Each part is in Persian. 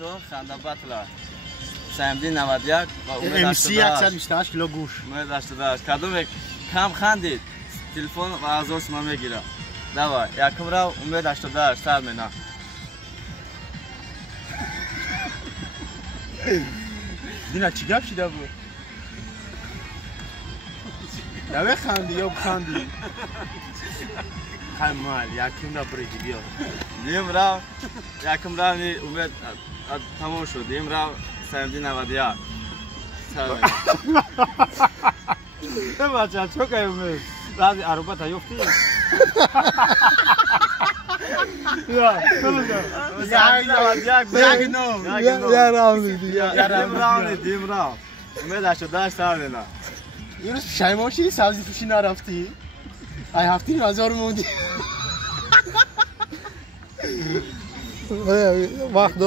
تو خنده بطلا سمدی 91 و امید 128 کیلو گوش امید 88 کدوم کم خندید تلفن و 1000 تومان میگیره давай یکم را امید 88 سر مینا دینا چی گپ شده بود یا خندی یا بخندی کمال یکم را بریدی بیا دیم را یکم را امید تمام شد دیم را سمدی 91 سر مینا بچه چو که امید بعضی عروبه تا یفتی یا دیم را امید 88 سر مینا یه روز شیماشی سبزی پوشی نرفتی؟ ای هفتی 1000 موندی وقت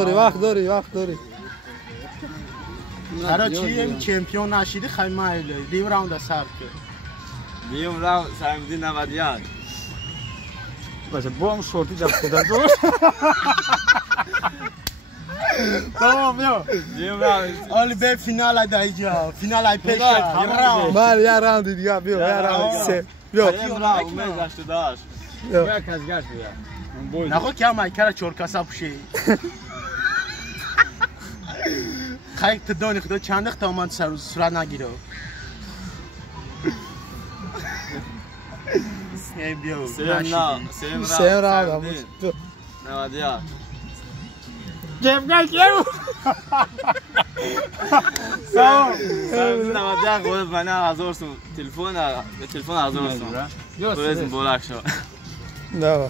داری چرا چی چمپیون نشیدی خیلی مایله دیم راوند سر که دیم را سمدی 91 باشه با هم شورتی در خدا زور تمام بیا دیم را آلی به فینال دایجا فینال پیشا بله یه راوند دیگه بیا یه راوند سه بیا دیم را امید 88 بیا یک از گشت بیا نخو کیا مایکر چورکاسا پوشی خیلی تدانی خدا چند اخت آمد صورت نگیره سیم بیو سیم راوند 91 جب گل سمدی 91 خودت منه 1000 تلفن 1000 تومان بولک شد نه